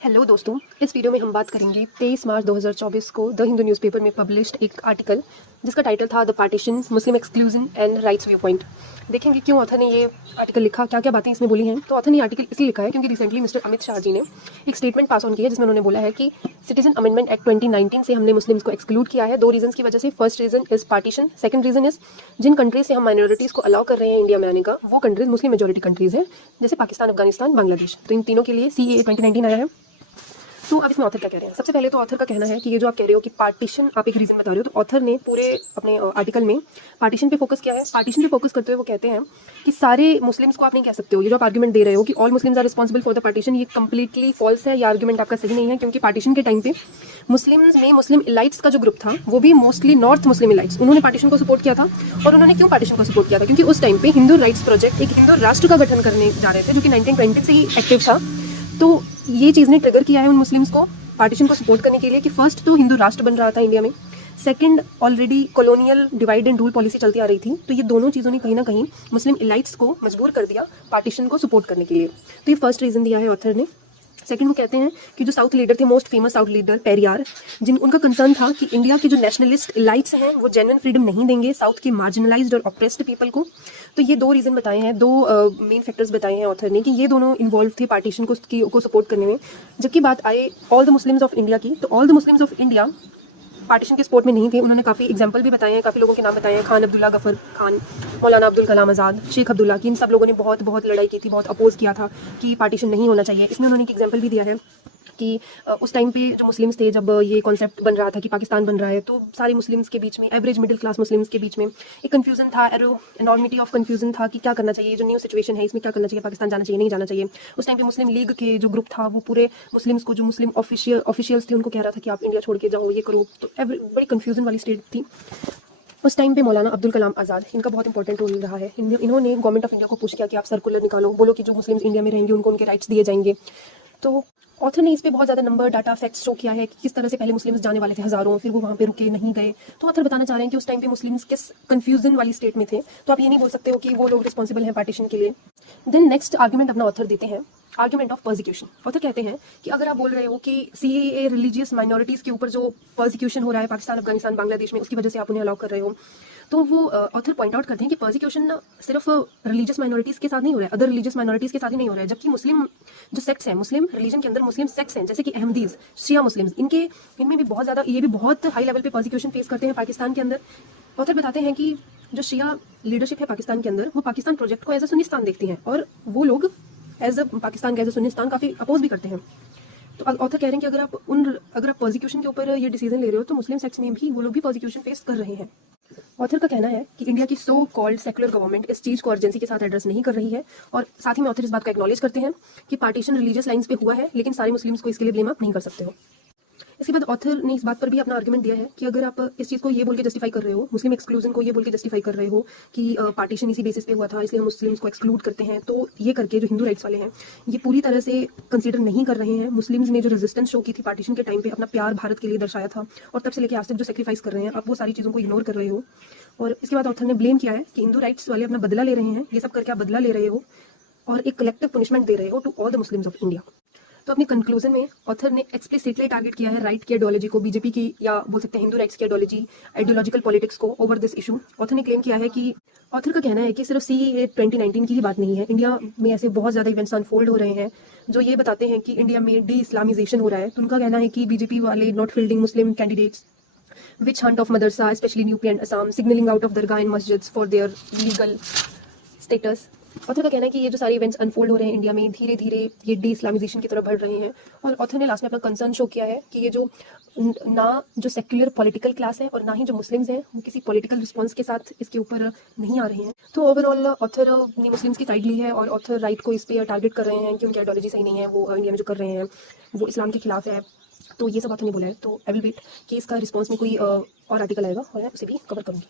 Hello दोस्तों, इस video में हम बात करेंगे 23 मार्च 2024 को द हिंदू न्यूज़पेपर में पब्लिश्ड एक आर्टिकल जिसका टाइटल था the partition Muslim exclusion and rights view point. देखेंगे क्यों ऑथर ने ये आर्टिकल लिखा, क्या क्या बातें इसमें बोली हैं। तो ऑथर ने ये आर्टिकल इसलिए लिखा है क्योंकि रिसेंटली मिस्टर अमित शाह जी ने एक स्टेटमेंट पास ऑन की है जिसमें उन्होंने बोला है कि सिटीजन अमेंडमेंट एक्ट 2019 से हमने मुस्लिम्स को एक्सक्लूड किया है दो रीजन की वजह से। First reason is partition, second reason is जिन कंट्रीज से हम माइनॉरिटीज़ को अलाउ कर रहे हैं इंडिया में आने का वो कंट्रीज मुस्लिम मेजोरिटी कंट्रीज हैं, जैसे पाकिस्तान, अफगानिस्तान, बांग्लादेश। तो इन तीनों के लिए CAA 2019 आया है। तो अब इसमें ऑथर क्या कह रहे हैं। सबसे पहले तो ऑथर का कहना है कि ये जो आप कह रहे हो कि पार्टीशन आप एक रीजन बता रहे हो, तो ऑथर ने पूरे अपने आर्टिकल में पार्टीशन पे फोकस किया है। पार्टीशन पे फोकस करते हुए वो कहते हैं कि सारे मुस्लिम्स को आप नहीं कह सकते हो, ये जो आप आर्गुमेंट दे रहे हो कि all Muslims are responsible for the partition, ये कंप्लीटली फॉल्स है। ये आर्गुमेंट आपका सही नहीं है क्योंकि पार्टीशन के टाइम पे मुस्लिम्स में मुस्लिम इलाइट्स का जो ग्रुप था वो भी मोस्टली नॉर्थ मुस्लिम इलाइट्स, उन्होंने पार्टीशन को सपोर्ट किया था। और उन्होंने क्यों पार्टीशन को सपोर्ट किया था? क्योंकि उस टाइम पे हिंदू राइट्स प्रोजेक्ट एक हिंदू राष्ट्र का गठन करने जा रहे थे जो कि 1920 से ही एक्टिव था। तो ये चीज़ ने ट्रिगर किया है उन मुस्लिम्स को पार्टीशन को सपोर्ट करने के लिए कि फर्स्ट तो हिंदू राष्ट्र बन रहा था इंडिया में, second already colonial divide and rule policy चलती आ रही थी। तो ये दोनों चीज़ों ने कहीं ना कहीं मुस्लिम इलाइट्स को मजबूर कर दिया पार्टीशन को सपोर्ट करने के लिए। तो ये फर्स्ट रीज़न दिया है ऑथर ने। सेकंड वो कहते हैं कि जो साउथ लीडर थे, most famous south leader Periyar, जिन उनका कंसर्न था कि इंडिया के जो नेशनलिस्ट इलाइट्स हैं वो जेन्युइन फ्रीडम नहीं देंगे साउथ के मार्जिनलाइज्ड और ऑप्रेस्ड पीपल को। तो ये दो रीज़न बताए हैं, दो मेन फैक्टर्स बताए हैं ऑथर ने कि ये दोनों इन्वॉल्व थे पार्टीशन को सपोर्ट करने में। जबकि बात आए all the Muslims of India की, तो all the Muslims of India partition के सपोर्ट में नहीं थे। उन्होंने काफ़ी एग्जाम्पल भी बताए हैं, काफ़ी लोगों के नाम बताए हैं, खान अब्दुल्ला गफर खान, मौलाना अब्दुल कलाम आज़ाद, शेख अब्दुल्ला की। इन सब लोगों ने बहुत लड़ाई की थी, बहुत अपोज किया था कि पार्टीशन नहीं होना चाहिए। इसमें उन्होंने एक एग्जाम्पल भी दिया है कि उस टाइम पे जो मुस्लिम्स थे, जब ये कॉन्सेप्ट बन रहा था कि पाकिस्तान बन रहा है, तो सारे मुस्लिम्स के बीच में, एवरेज मिडिल क्लास मुस्लिम्स के बीच में एक कन्फ्यूजन था, एनॉर्मिटी ऑफ कन्फ्यूजन था कि क्या करना चाहिए, जो न्यू सिचुएशन है इसमें क्या करना चाहिए, पाकिस्तान जाना चाहिए नहीं जाना चाहिए। उस टाइम पे मुस्लिम लीग के जो ग्रुप था वो पूरे मुस्लिम्स को, जो मुस्लिम ऑफिशियल्स थे, उनको कह रहा था कि आप इंडिया छोड़ के जाओ, ये करो। तो बड़ी कन्फ्यूजन वाली स्टेट थी उस टाइम पे। मौलाना अब्दुल कलाम आज़ाद, इनका बहुत इंपॉर्टेंट रोल रहा है। इन्होंने गवर्नमेंट ऑफ इंडिया को पुश किया कि आप सर्कुलर निकालो, बोलो कि जो मुस्लिम्स इंडिया में रहेंगे उनको उनके राइट्स दिए जाएंगे। तो ऑथर ने इस पे बहुत ज़्यादा नंबर, डाटा, फैक्ट्स शो किया है कि किस तरह से पहले मुस्लिम्स जाने वाले थे हज़ारों, फिर वो वहाँ पे रुके नहीं गए। तो ऑथर बताना चाह रहे हैं कि उस टाइम पे मुस्लिम्स किस कन्फ्यूजन वाली स्टेट में थे। तो आप ये नहीं बोल सकते हो कि वो लोग रिस्पॉन्सिबल हैं पार्टीशन के लिए। देन नेक्स्ट आर्गुमेंट अपना ऑथर देते हैं, आर्गुमेंट ऑफ परसिक्यूशन। ऑथर कहते हैं कि अगर आप बोल रहे हो कि CAA रिलीजियस माइनॉरिटीज़ के ऊपर जो परसिक्यूशन हो रहा है पाकिस्तान, अफगानिस्तान, बांग्लादेश में, उसकी वजह से आप उन्हें अलाउ कर रहे हो, तो वो ऑथर पॉइंट आउट करते हैं कि परसिक्यूशन सिर्फ रिलीजियस माइनॉरिटीज़ के साथ नहीं हो रहा है, अदर रिलीजियस माइनॉरिटीज़ के साथ ही नहीं हो रहा है। जबकि मुस्लिम जो सेक्ट्स हैं, मुस्लिम रिलीजन के अंदर मुस्लिम सेक्ट्स हैं, जैसे कि अहमदीज़, शिया मुस्लिम्स, इनमें भी बहुत ज़्यादा, ये भी बहुत हाई लेवल पे परसिक्यूशन फेस करते हैं पाकिस्तान के अंदर। ऑथर बताते हैं कि जो शिया लीडरशिप है पाकिस्तान के अंदर, वो पाकिस्तान प्रोजेक्ट को एज अ सुन्निस्तान देखती हैं और वो लोग एज अ पाकिस्तान के एज अ सुन्निस्तान काफ़ी अपोज भी करते हैं। तो ऑथर कह रहे हैं कि अगर आप परसिक्यूशन के ऊपर ये डिसीजन ले रहे हो तो मुस्लिम सेक्ट्स में भी वो लोग भी परसिक्यूशन फेस कर रहे हैं। ऑथर का कहना है कि इंडिया की सो कॉल्ड सेकुलर गवर्नमेंट इस चीज़ को अर्जेंसी के साथ एड्रेस नहीं कर रही है। और साथ ही में ऑथर इस बात को एक्नॉलेज करते हैं कि पार्टीशन रिलीजियस लाइंस पे हुआ है, लेकिन सारे मुस्लिम्स को इसके लिए ब्लेम आप नहीं कर सकते हो। इसके बाद ऑथर ने इस बात पर भी अपना आर्गुमेंट दिया है कि अगर आप इस चीज़ को ये बोल के जस्टिफाई कर रहे हो, मुस्लिम एक्सक्लूजन को ये बोल के जस्टिफाई कर रहे हो कि पार्टीशन इसी बेसिस पे हुआ था इसलिए हम मुस्लिम्स को एक्सक्लूड करते हैं, तो ये करके जो हिंदू राइट्स वाले हैं ये पूरी तरह से कंसीडर नहीं कर रहे हैं। मुस्लिम्स ने जो रेजिस्टेंस शो की थी पार्टीशन के टाइम पे, अपना प्यार भारत के लिए दर्शाया था, और तब से लेकर आज तक जो सेक्रीफाइस कर रहे हैं, आप वो सारी चीज़ों को इग्नोर कर रहे हो। और इसके बाद ऑथर ने ब्लेम किया है कि हिंदू राइट्स वाले अपना बदला ले रहे हैं, ये सब करके आप बदला ले रहे हो और एक कलेक्टिव पनिशमेंट दे रहे हो to all the Muslims of India. तो अपने कंक्लूजन में ऑथर ने एक्सप्लिसिटली टारगेट किया है राइट की आइडियोलॉजी को, बीजेपी की, या बोल सकते हैं हिंदू राइट्स की आइडियोलॉजिकल पॉलिटिक्स को ओवर दिस इशू। ऑथर ने क्लेम किया है कि ऑथर का कहना है कि सिर्फ CAA 2019 की ही बात नहीं है, इंडिया में ऐसे बहुत ज़्यादा इवेंट्स अनफोल्ड हो रहे हैं जो ये बताते हैं कि इंडिया में डी इस्लामाइजेशन हो रहा है। तो उनका कहना है कि बीजेपी वाले not fielding Muslim candidates, witch hunt of madrasa, especially in UP and Assam, signaling out of dargah and masjids for their legal status। Author का कहना है कि ये जो सारे इवेंट्स अनफोल्ड हो रहे हैं इंडिया में, धीरे धीरे ये डी इस्लामाइजेशन की तरफ बढ़ रहे हैं। और ऑथर ने लास्ट में अपना कंसर्न शो किया है कि ये जो ना जो सेक्युलर पॉलिटिकल क्लास है और ना ही जो मुस्लिम्स हैं वो किसी पॉलिटिकल रिस्पॉन्स के साथ इसके ऊपर नहीं आ रहे हैं। तो ओवरऑल ऑथर ने मुस्लिम्स की साइड ली है और ऑथर राइट को इस पर टारगेट कर रहे हैं कि उनकी आइडियोलॉजी सही नहीं है, वो इंडिया में जो कर रहे हैं वो इस्लाम के खिलाफ है। तो ये सब ऑथर ने बोला है। तो आई विल वेट कि इसका रिस्पॉन्स में कोई और आर्टिकल आएगा और मैं उसे भी कवर करूँगी।